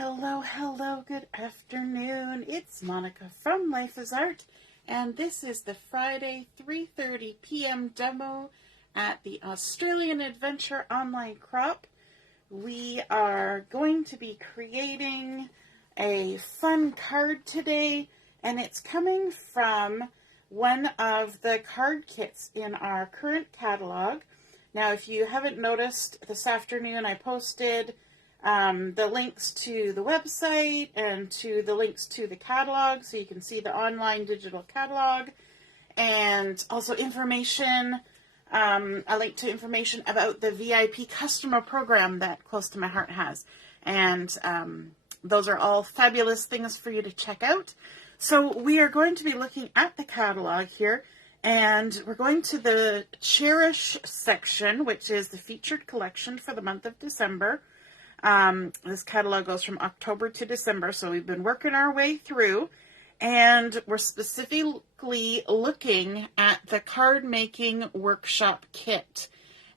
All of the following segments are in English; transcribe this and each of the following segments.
Hello, good afternoon. It's Monica from Life is Art, and this is the Friday 3:30 p.m. demo at the Australian Adventure Online Crop. We are going to be creating a fun card today, and it's coming from one of the card kits in our current catalog. Now, if you haven't noticed, this afternoon I posted the links to the website and to the links to the catalog, so you can see the online digital catalog, and also information, a link to information about the VIP customer program that Close to My Heart has. And those are all fabulous things for you to check out. So we are going to be looking at the catalog here, and we're going to the Cherish section, which is the featured collection for the month of December. This catalog goes from October to December, so we've been working our way through, and we're specifically looking at the card making workshop kit.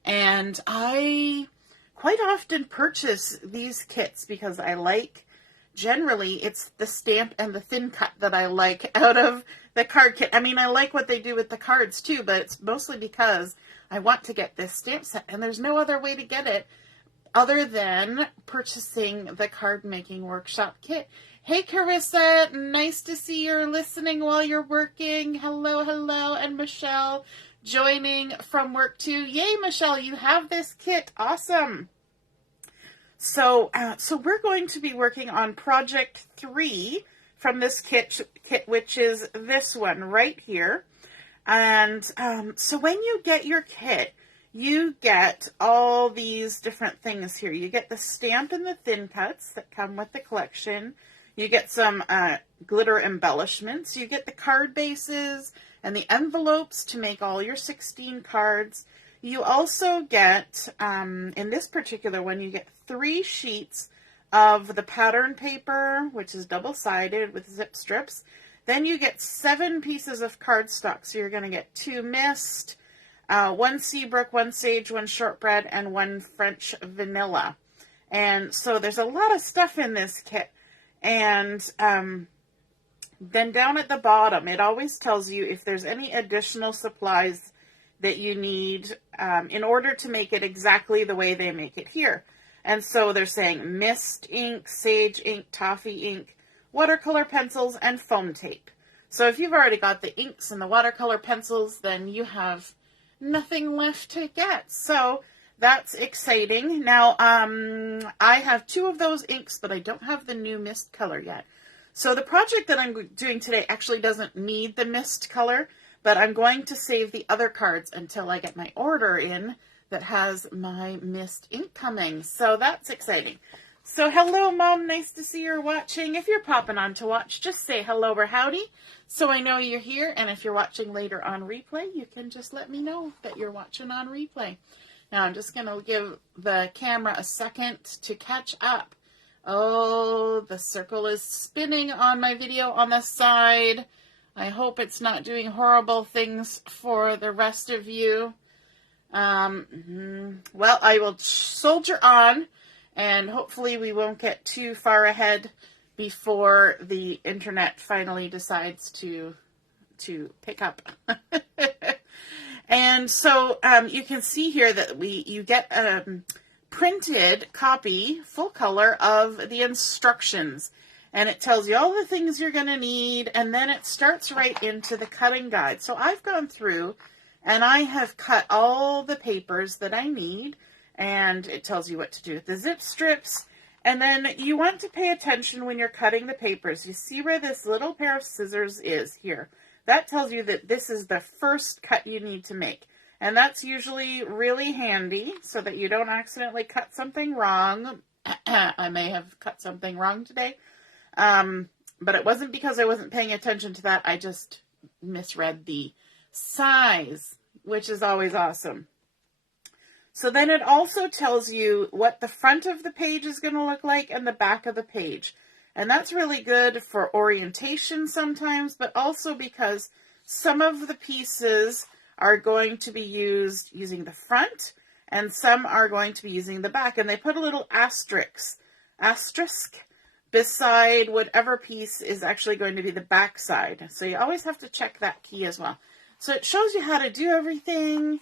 And I quite often purchase these kits because I like, generally it's the stamp and the thin cut that I like out of the card kit. I mean, I like what they do with the cards too, but it's mostly because I want to get this stamp set, and there's no other way to get it other than purchasing the card making workshop kit. Hey Carissa, nice to see you're listening while you're working. Hello, and Michelle joining from work too. Yay, Michelle, you have this kit. Awesome. So we're going to be working on project 3 from this kit, which is this one right here. And so when you get your kit, you get all these different things here. You get the stamp and the thin cuts that come with the collection. You get some glitter embellishments. You get the card bases and the envelopes to make all your 16 cards. You also get, in this particular one, you get 3 sheets of the pattern paper, which is double-sided with zip strips. Then you get 7 pieces of cardstock. So you're going to get 2 mist, 1 Seabrook, 1 Sage, 1 Shortbread, and 1 French Vanilla. And so there's a lot of stuff in this kit. And then down at the bottom, it always tells you if there's any additional supplies that you need in order to make it exactly the way they make it here. And so they're saying mist ink, sage ink, toffee ink, watercolor pencils, and foam tape. So if you've already got the inks and the watercolor pencils, then you have nothing left to get. So that's exciting. Now, I have 2 of those inks, but I don't have the new mist color yet. So the project that I'm doing today actually doesn't need the mist color, but I'm going to save the other cards until I get my order in that has my mist ink coming. So that's exciting. So hello, Mom. Nice to see you're watching. If you're popping on to watch, just say hello or howdy so I know you're here. And if you're watching later on replay, you can just let me know that you're watching on replay. Now I'm just going to give the camera a second to catch up. Oh, the circle is spinning on my video on the side. I hope it's not doing horrible things for the rest of you. Well, I will soldier on, and hopefully we won't get too far ahead before the internet finally decides to pick up. And so you can see here that you get a printed copy, full color, of the instructions. And it tells you all the things you're going to need, and then it starts right into the cutting guide. So I've gone through and I have cut all the papers that I need, and it tells you what to do with the zip strips. And then you want to pay attention when you're cutting the papers. You see where this little pair of scissors is here. That tells you that this is the first cut you need to make. And that's usually really handy so that you don't accidentally cut something wrong. I may have cut something wrong today. But it wasn't because I wasn't paying attention to that. I just misread the size, which is always awesome. So then it also tells you what the front of the page is going to look like and the back of the page. And that's really good for orientation sometimes, but also because some of the pieces are going to be used using the front and some are going to be using the back. And they put a little asterisk beside whatever piece is actually going to be the back side. So you always have to check that key as well. So it shows you how to do everything,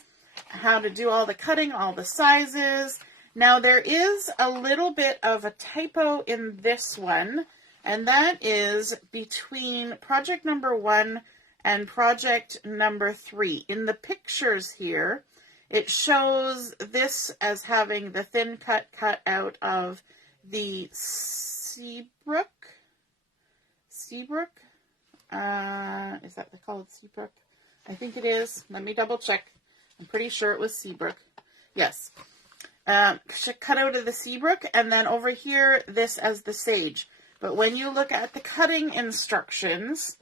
how to do all the cutting, all the sizes. Now there is a little bit of a typo in this one, and that is between project number 1 and project number 3. In the pictures here, it shows this as having the thin cut out of the Seabrook? Is that called Seabrook? I think it is. Let me double check. I'm pretty sure it was Seabrook. Yes. Cut out of the Seabrook, and then over here, this as the Sage. But when you look at the cutting instructions,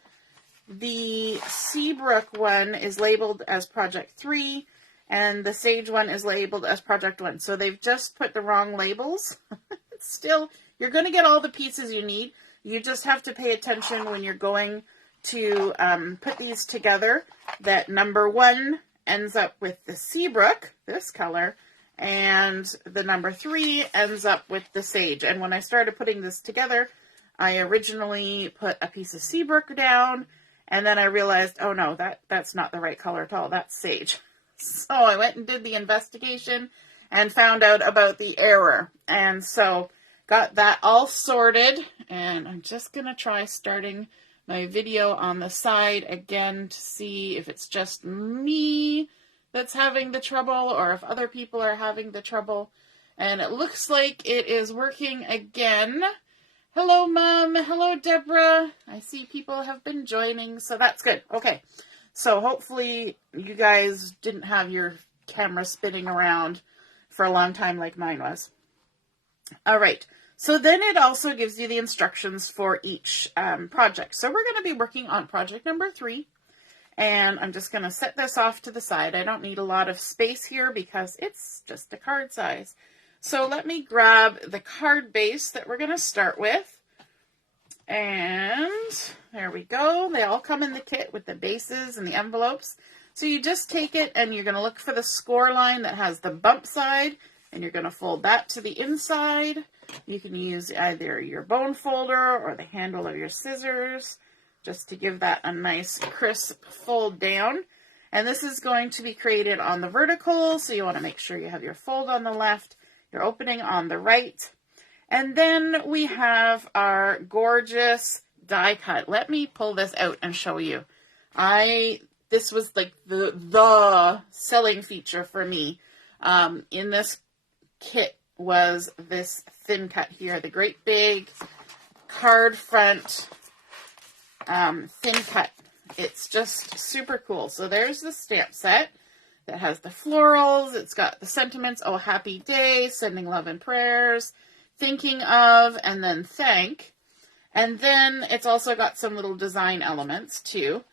the Seabrook one is labeled as Project 3, and the Sage one is labeled as Project 1. So they've just put the wrong labels. Still, you're going to get all the pieces you need. You just have to pay attention when you're going to put these together, that number 1 ends up with the Seabrook, this color, and the number 3 ends up with the Sage. And when I started putting this together, I originally put a piece of Seabrook down, and then I realized, oh no, that's not the right color at all. That's Sage. So I went and did the investigation and found out about the error. And so got that all sorted, and I'm just going to try starting my video on the side again to see if it's just me that's having the trouble or if other people are having the trouble. And it looks like it is working again. Hello, Mom. Hello, Deborah. I see people have been joining, so that's good. Okay, so hopefully you guys didn't have your camera spinning around for a long time like mine was. All right, so then it also gives you the instructions for each project. So we're going to be working on project number 3. And I'm just going to set this off to the side. I don't need a lot of space here because it's just a card size. So let me grab the card base that we're going to start with. And there we go. They all come in the kit with the bases and the envelopes. So you just take it and you're going to look for the score line that has the bump side. And you're going to fold that to the inside. You can use either your bone folder or the handle of your scissors, just to give that a nice crisp fold down. And this is going to be created on the vertical, so you want to make sure you have your fold on the left, your opening on the right. And then we have our gorgeous die cut. Let me pull this out and show you. This was like the selling feature for me in this kit was this thin cut here, the great big card front thin cut. It's just super cool. So there's the stamp set that has the florals. It's got the sentiments. Oh, happy day, sending love and prayers, thinking of, and then thank. And then it's also got some little design elements too.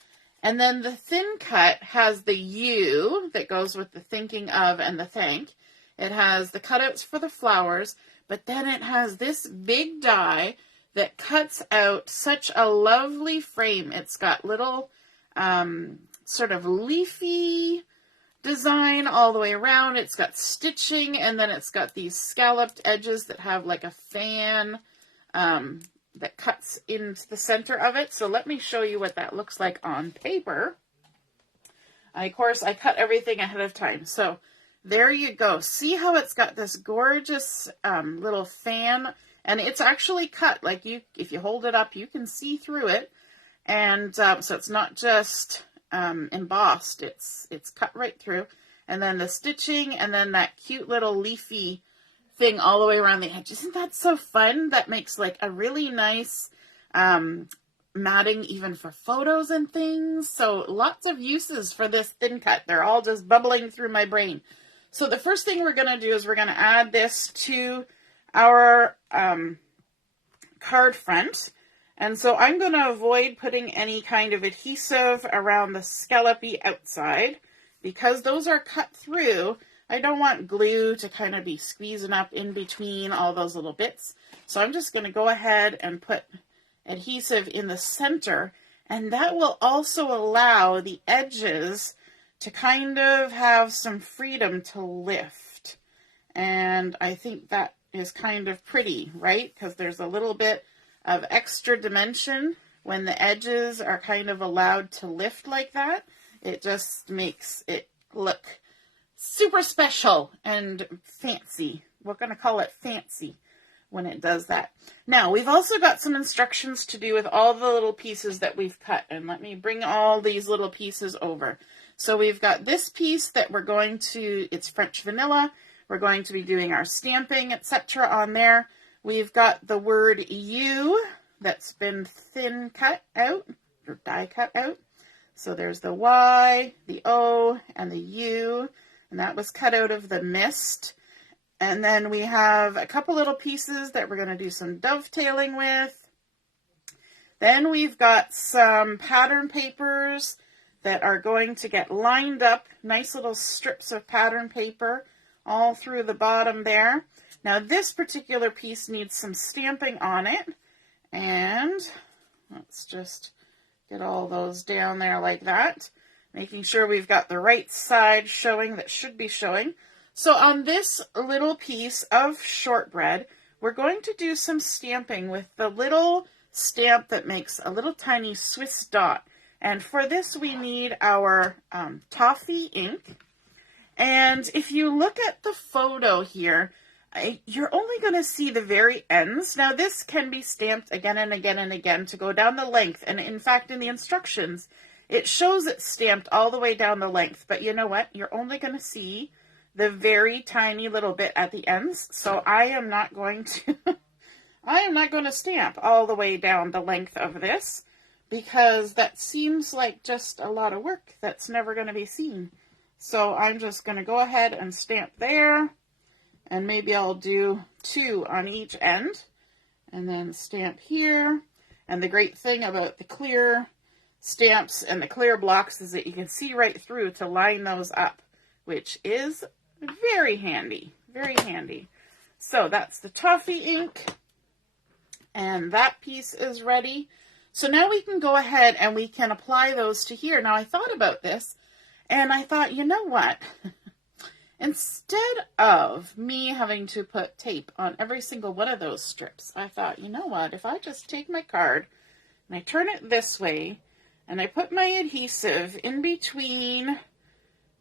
And then the thin cut has the U that goes with the thinking of and the thank. It has the cutouts for the flowers, but then it has this big die that cuts out such a lovely frame. It's got little sort of leafy design all the way around. It's got stitching, and then it's got these scalloped edges that have like a fan that cuts into the center of it. So let me show you what that looks like on paper. Of course, I cut everything ahead of time. So there you go. See how it's got this gorgeous little fan, and it's actually cut. Like if you hold it up, you can see through it. And so it's not just embossed. It's cut right through. And then the stitching, and then that cute little leafy thing all the way around the edge. Isn't that so fun? That makes like a really nice matting even for photos and things. So lots of uses for this thin cut. They're all just bubbling through my brain. So the first thing we're going to do is we're going to add this to our card front. And so I'm going to avoid putting any kind of adhesive around the scallopy outside because those are cut through. I don't want glue to kind of be squeezing up in between all those little bits. So I'm just going to go ahead and put adhesive in the center, and that will also allow the edges to kind of have some freedom to lift. And I think that is kind of pretty, right? Because there's a little bit of extra dimension when the edges are kind of allowed to lift like that. It just makes it look super special and fancy. We're going to call it fancy when it does that. Now, we've also got some instructions to do with all the little pieces that we've cut. And let me bring all these little pieces over. So we've got this piece that we're going to, it's French vanilla. We're going to be doing our stamping, etc. on there. We've got the word U that's been thin cut out, or die cut out. So there's the Y, the O, and the U, and that was cut out of the mist. And then we have a couple little pieces that we're going to do some dovetailing with. Then we've got some pattern papers that are going to get lined up, nice little strips of pattern paper all through the bottom there. Now this particular piece needs some stamping on it, and let's just get all those down there like that, making sure we've got the right side showing that should be showing. So on this little piece of shortbread, we're going to do some stamping with the little stamp that makes a little tiny Swiss dot. And for this, we need our Toffee ink. And if you look at the photo here, you're only going to see the very ends. Now, this can be stamped again and again and again to go down the length. And in fact, in the instructions, it shows it stamped all the way down the length. But you know what? You're only going to see the very tiny little bit at the ends. So I am not going to, I am not going to stamp all the way down the length of this, because that seems like just a lot of work that's never going to be seen. So I'm just going to go ahead and stamp there, and maybe I'll do 2 on each end, and then stamp here. And the great thing about the clear stamps and the clear blocks is that you can see right through to line those up, which is very handy, very handy. So that's the Toffee ink, and that piece is ready. So now we can go ahead and we can apply those to here. Now I thought about this, and I thought, you know what? Instead of me having to put tape on every single one of those strips, I thought, you know what? If I just take my card and I turn it this way, and I put my adhesive in between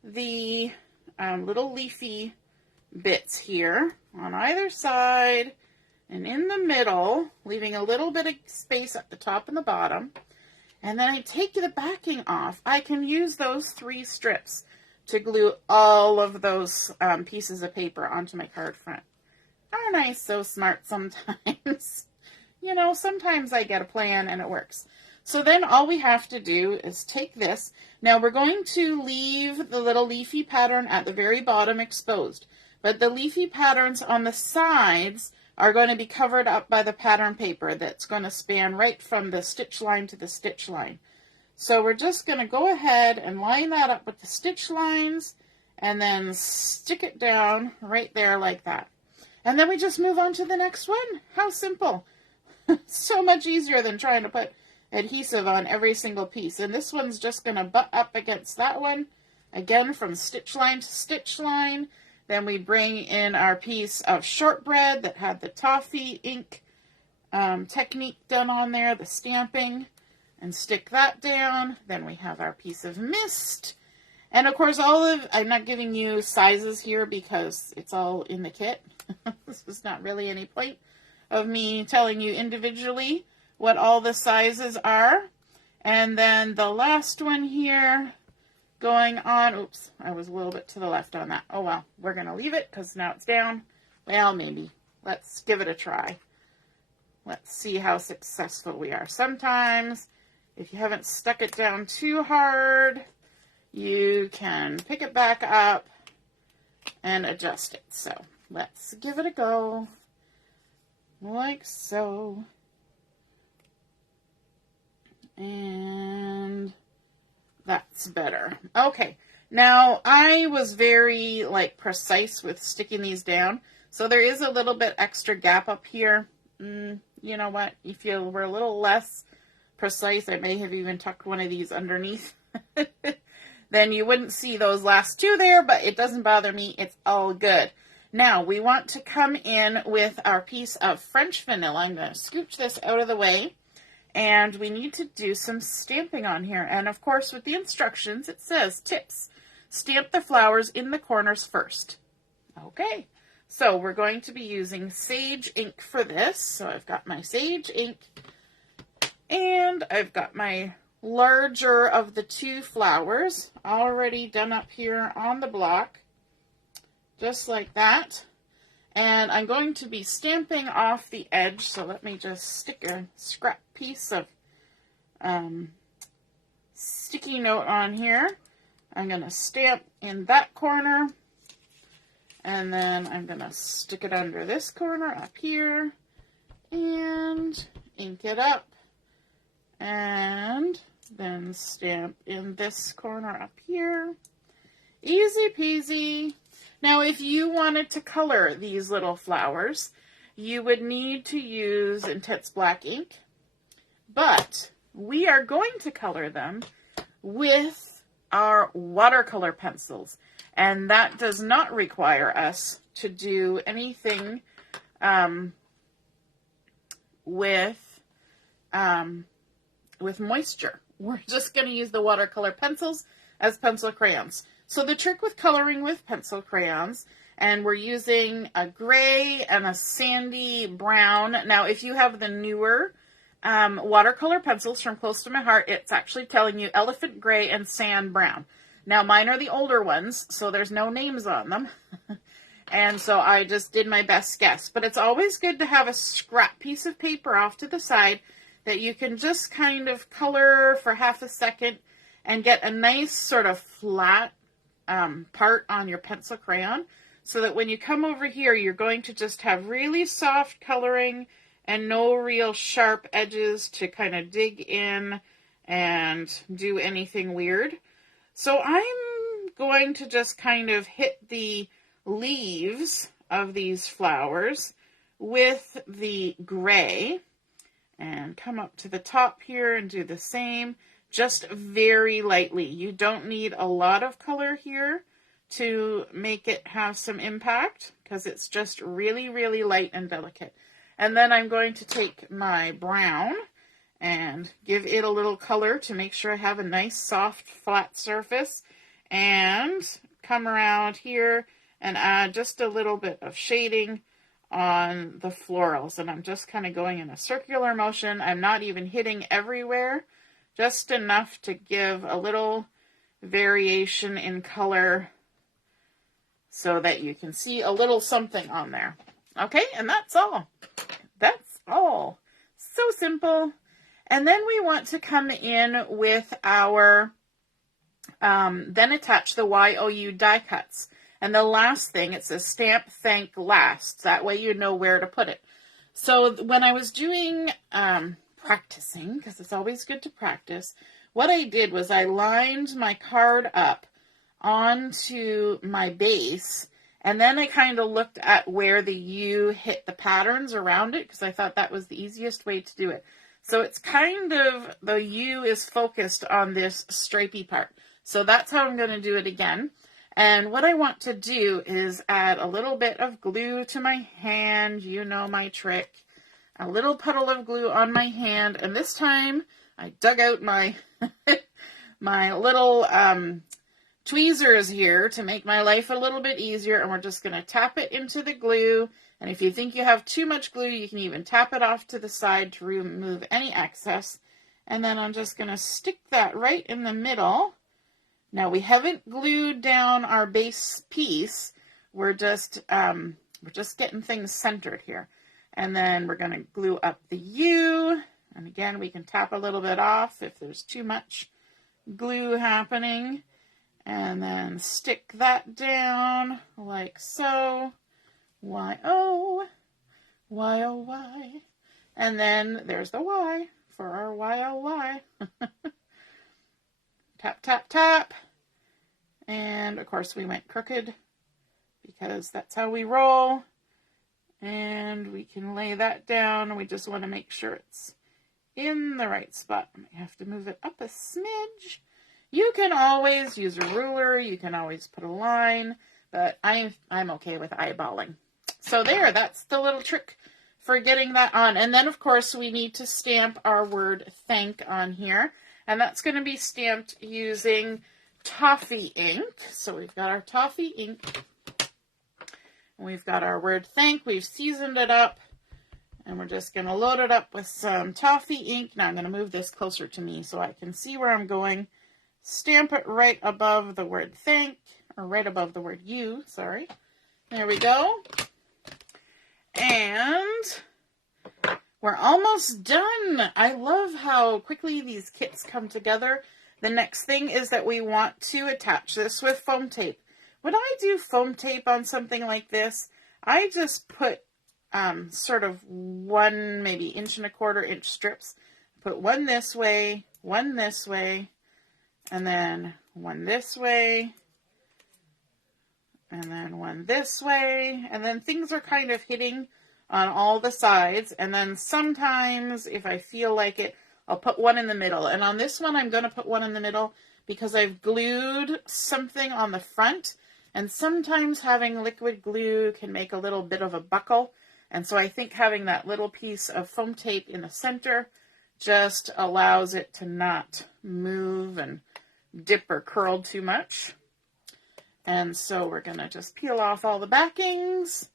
the little leafy bits here on either side, and in the middle, leaving a little bit of space at the top and the bottom, and then I take the backing off, I can use those 3 strips to glue all of those pieces of paper onto my card front. Aren't I so smart sometimes? You know, sometimes I get a plan and it works. So then all we have to do is take this. Now we're going to leave the little leafy pattern at the very bottom exposed, but the leafy patterns on the sides are going to be covered up by the pattern paper that's going to span right from the stitch line to the stitch line. So we're just going to go ahead and line that up with the stitch lines and then stick it down right there like that. And then we just move on to the next one. How simple. So much easier than trying to put adhesive on every single piece. And this one's just going to butt up against that one, again from stitch line to stitch line. Then we bring in our piece of shortbread that had the Toffee ink technique done on there, the stamping, and stick that down. Then we have our piece of mist. And of course, I'm not giving you sizes here because it's all in the kit. This is not really any point of me telling you individually what all the sizes are. And then the last one here, going on, oops, I was a little bit to the left on that. Oh well, we're going to leave it because now it's down. Well, maybe. Let's give it a try. Let's see how successful we are. Sometimes, if you haven't stuck it down too hard, you can pick it back up and adjust it. So, let's give it a go. Like so. And that's better. Okay, now I was very precise with sticking these down, so there is a little bit extra gap up here. You know what? If you were a little less precise, I may have even tucked one of these underneath. Then you wouldn't see those last 2 there, but it doesn't bother me. It's all good. Now we want to come in with our piece of French vanilla. I'm going to scooch this out of the way. And we need to do some stamping on here. And of course, with the instructions, it says, tips, stamp the flowers in the corners first. Okay, so we're going to be using sage ink for this. So I've got my sage ink, and I've got my larger of the two flowers already done up here on the block, just like that. And I'm going to be stamping off the edge, so let me just stick a scrap piece of sticky note on here. I'm going to stamp in that corner, and then I'm going to stick it under this corner up here, and ink it up, and then stamp in this corner up here. Easy peasy. Now, if you wanted to color these little flowers, you would need to use intense black ink, but we are going to color them with our watercolor pencils, and that does not require us to do anything with moisture. We're just going to use the watercolor pencils as pencil crayons. So the trick with coloring with pencil crayons, and we're using a gray and a sandy brown. Now, if you have the newer watercolor pencils from Close to My Heart, it's actually telling you elephant gray and sand brown. Now, mine are the older ones, so there's no names on them. And so I just did my best guess. But it's always good to have a scrap piece of paper off to the side that you can just kind of color for half a second and get a nice sort of flat part on your pencil crayon, so that when you come over here, you're going to just have really soft coloring and no real sharp edges to kind of dig in and do anything weird. So I'm going to just kind of hit the leaves of these flowers with the gray and come up to the top here and do the same. Just very lightly. You don't need a lot of color here to make it have some impact, because it's just really, really light and delicate. And then I'm going to take my brown and give it a little color to make sure I have a nice, soft, flat surface, and come around here and add just a little bit of shading on the florals. And I'm just kind of going in a circular motion. I'm not even hitting everywhere. Just enough to give a little variation in color so that you can see a little something on there. Okay, and that's all. That's all. So simple. And then we want to come in with our, then attach the YOU die cuts. And the last thing, it says stamp thank last. That way you know where to put it. So when I was doing practicing, because it's always good to practice, what I did was I lined my card up onto my base, and then I kind of looked at where the U hit the patterns around it, because I thought that was the easiest way to do it. So it's kind of, the U is focused on this stripy part. So that's how I'm going to do it again. And what I want to do is add a little bit of glue to my hand. You know my trick. A little puddle of glue on my hand, and this time I dug out my my little tweezers here to make my life a little bit easier, and we're just going to tap it into the glue. And if you think you have too much glue, you can even tap it off to the side to remove any excess. And then I'm just going to stick that right in the middle. Now, we haven't glued down our base piece. We're just getting things centered here. And then we're going to glue up the U. And again, we can tap a little bit off if there's too much glue happening. And then stick that down like so. Y-O, Y-O-Y. And then there's the Y for our Y-O-Y. Tap, tap, tap. And of course we went crooked because that's how we roll. And we can lay that down. We just want to make sure it's in the right spot. I have to move it up a smidge. You can always use a ruler. You can always put a line. but I'm okay with eyeballing. So there, that's the little trick for getting that on. And then, of course, we need to stamp our word thank on here. And that's going to be stamped using Toffee ink. So we've got our Toffee ink. We've got our word thank. We've seasoned it up. And we're just going to load it up with some Toffee ink. Now I'm going to move this closer to me so I can see where I'm going. Stamp it right above the word thank. Or right above the word you, sorry. There we go. And we're almost done. I love how quickly these kits come together. The next thing is that we want to attach this with foam tape. When I do foam tape on something like this, I just put sort of one, maybe 1.25 inch strips. Put one this way, and then one this way, and then one this way, and then things are kind of hitting on all the sides, and then sometimes, if I feel like it, I'll put one in the middle. And on this one, I'm going to put one in the middle because I've glued something on the front, and sometimes having liquid glue can make a little bit of a buckle, and so I think having that little piece of foam tape in the center just allows it to not move and dip or curl too much. And so we're going to just peel off all the backings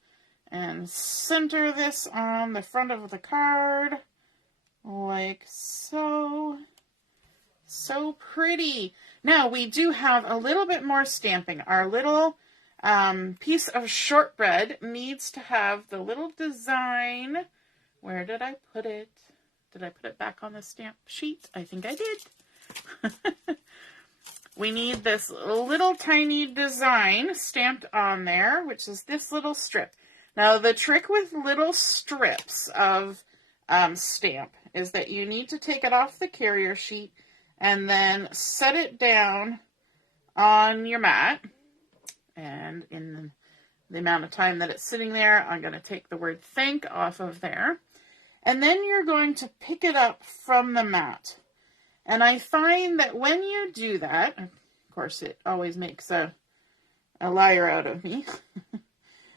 and center this on the front of the card like so. So pretty. Now we do have a little bit more stamping. Our little piece of shortbread needs to have the little design. Where did I put it? Did I put it back on the stamp sheet? I think I did. We need this little tiny design stamped on there, which is this little strip. Now, the trick with little strips of stamp is that you need to take it off the carrier sheet and then set it down on your mat. And in the amount of time that it's sitting there, I'm going to take the word thank off of there. And then you're going to pick it up from the mat. And I find that when you do that, of course it always makes a liar out of me.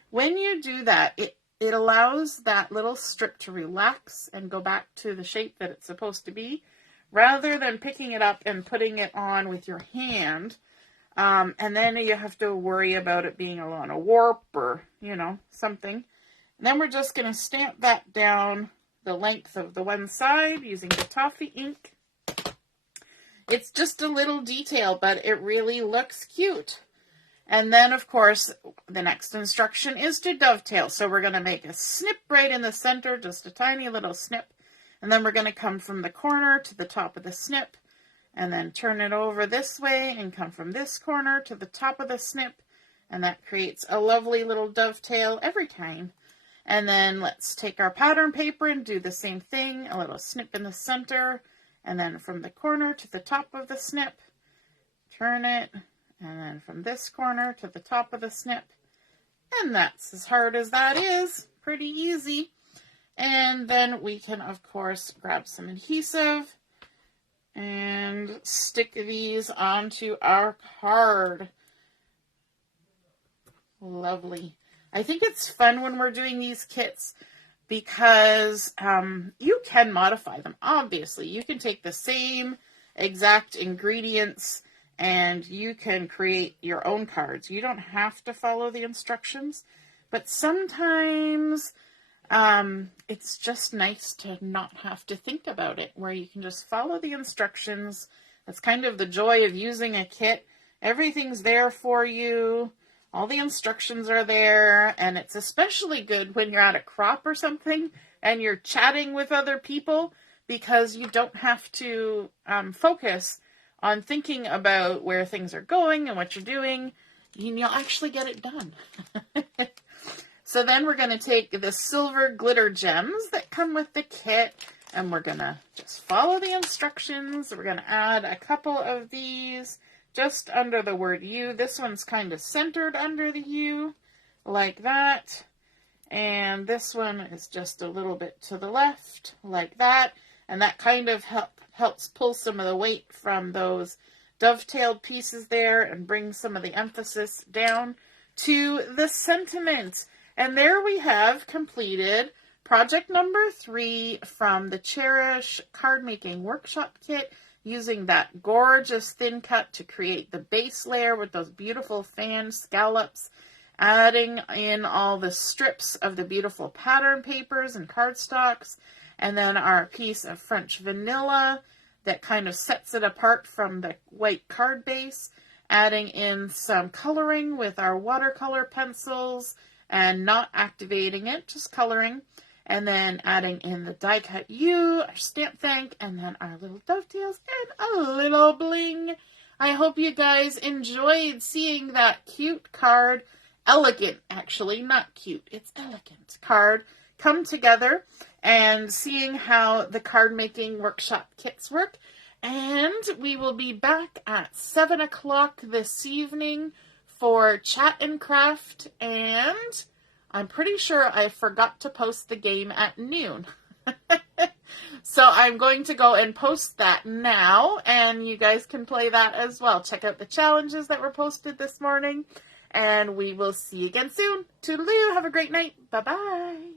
When you do that, it allows that little strip to relax and go back to the shape that it's supposed to be, rather than picking it up and putting it on with your hand. And then you have to worry about it being on a warp or, something. And then we're just going to stamp that down the length of the one side using the Toffee ink. It's just a little detail, but it really looks cute. And then, of course, the next instruction is to dovetail. So we're going to make a snip right in the center, just a tiny little snip. And then we're going to come from the corner to the top of the snip, and then turn it over this way and come from this corner to the top of the snip. And that creates a lovely little dovetail every time. And then let's take our pattern paper and do the same thing, a little snip in the center. And then from the corner to the top of the snip, turn it, and then from this corner to the top of the snip. And that's as hard as that is. Pretty easy. And then we can, of course, grab some adhesive and stick these onto our card. Lovely. I think it's fun when we're doing these kits because you can modify them. Obviously, you can take the same exact ingredients and you can create your own cards. You don't have to follow the instructions, but sometimes it's just nice to not have to think about it, where you can just follow the instructions. That's kind of the joy of using a kit. Everything's there for you. All the instructions are there, and it's especially good when you're at a crop or something and you're chatting with other people, because you don't have to focus on thinking about where things are going and what you're doing. You'll actually get it done. So then we're going to take the silver glitter gems that come with the kit, and we're going to just follow the instructions. We're going to add a couple of these just under the word U. This one's kind of centered under the U, like that. And this one is just a little bit to the left, like that. And that kind of helps pull some of the weight from those dovetailed pieces there and bring some of the emphasis down to the sentiment. And there we have completed project number 3 from the Cherish Cardmaking Workshop Kit, using that gorgeous thin cut to create the base layer with those beautiful fan scallops, adding in all the strips of the beautiful pattern papers and cardstocks, and then our piece of French vanilla that kind of sets it apart from the white card base, adding in some coloring with our watercolor pencils and not activating it, just coloring, and then adding in the die cut U, our stamp thank, and then our little dovetails and a little bling. I hope you guys enjoyed seeing that cute card, elegant actually, not cute, it's elegant card, come together, and seeing how the card making workshop kits work. And we will be back at 7 o'clock this evening for Chat and Craft, and I'm pretty sure I forgot to post the game at noon. So I'm going to go and post that now, and you guys can play that as well. Check out the challenges that were posted this morning, and we will see you again soon. Toodaloo, have a great night. Bye-bye.